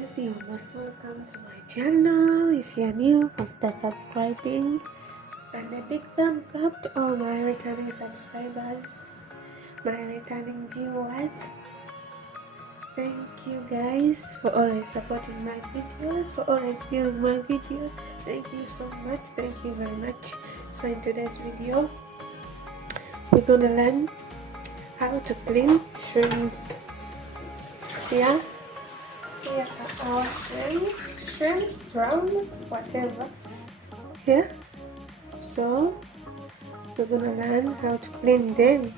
guys, you're most welcome to my channel. If you're new, consider subscribing and a big thumbs up to all my returning subscribers, my returning viewers. Thank you guys for always supporting my videos, for always viewing my videos. Thank you so much. Thank you very much. So in today's video, we're gonna learn how to clean shrimps. Here are our shrimps, prawns, whatever. Here, so we're gonna learn how to clean them.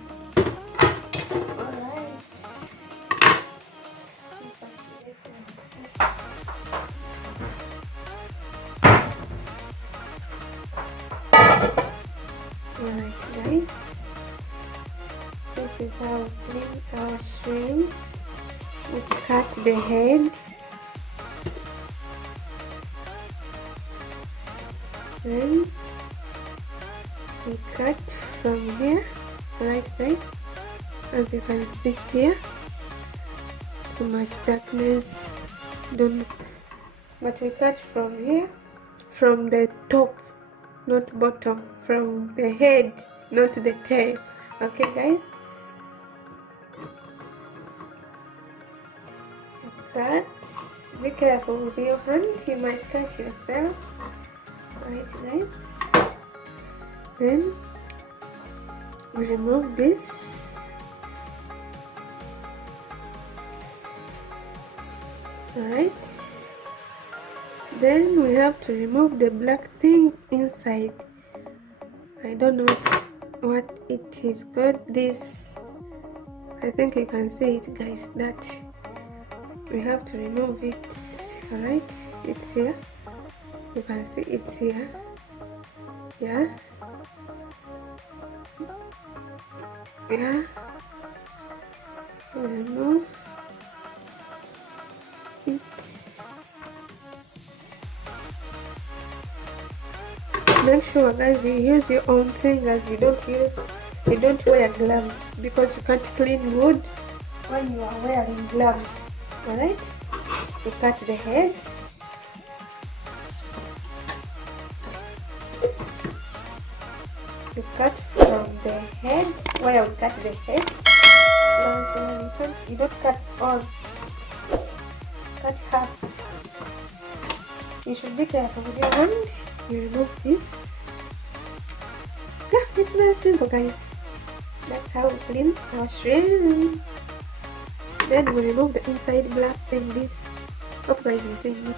Alright guys, this is how we clean our shrimp. We cut the head, then we cut from here. Alright guys, as you can see here, too much darkness, but we cut from here, from the top, not bottom, from the head, not the tail. Okay guys, cut. Be careful with your hand, you might cut yourself. Alright guys, then we remove this. Alright, then we have to remove the black thing inside. I don't know what it is called. This, I think you can see it guys, that we have to remove it. Alright, it's here, you can see it's here. Yeah, we remove it. Make sure guys you use your own fingers, you don't wear gloves, because you can't clean wood when you are wearing gloves. Alright, we cut the head. You cut from the head, where we cut the head. So you don't cut all, cut half. You should be careful with your hand. You remove this. Yeah, it's very simple guys. That's how we clean our shrimp. Then we remove the inside black thing. This, hope guys you think it.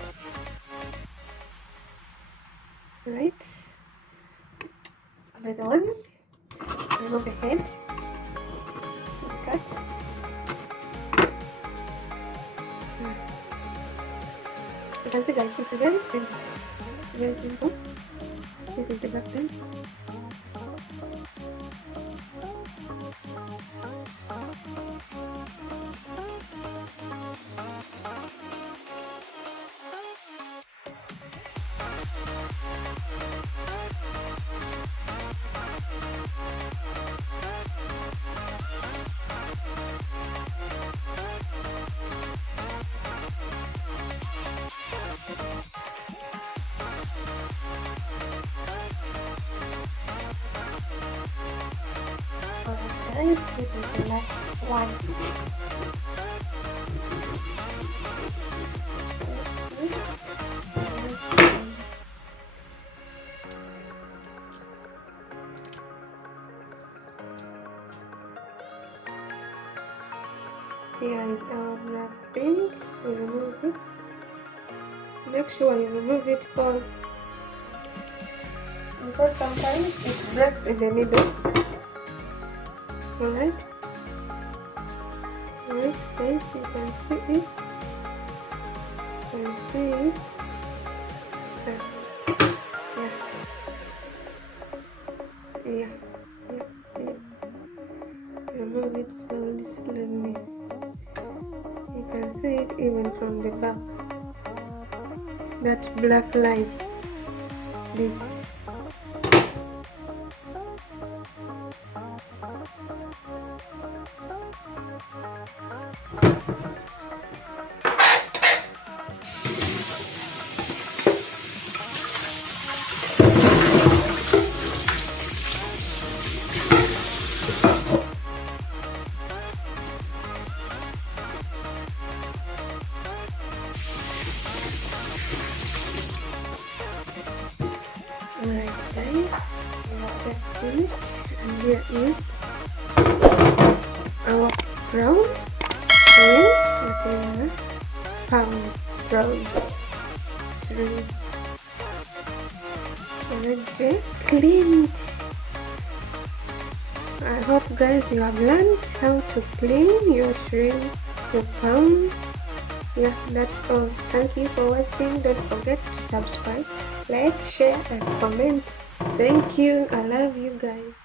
Alright, another one. Remove the head. Cut. You can see guys, it's very simple. It's very simple. This is the back thing. Guys, this is the last one. Here is our black thing. We remove it. Make sure you remove it all, because sometimes it breaks in the middle. Alright, guys, you can see it. You can see it. Yeah. Remove it slowly. You can see it even from the back. That black line. This. finished, and here is our prawns. Shrimp, pounds, prawns, shrimp. Already cleaned. I hope guys you have learned how to clean your shrimp, your prawns. Yeah, that's all. Thank you for watching. Don't forget to subscribe, like, share and comment. Thank you. I love you guys.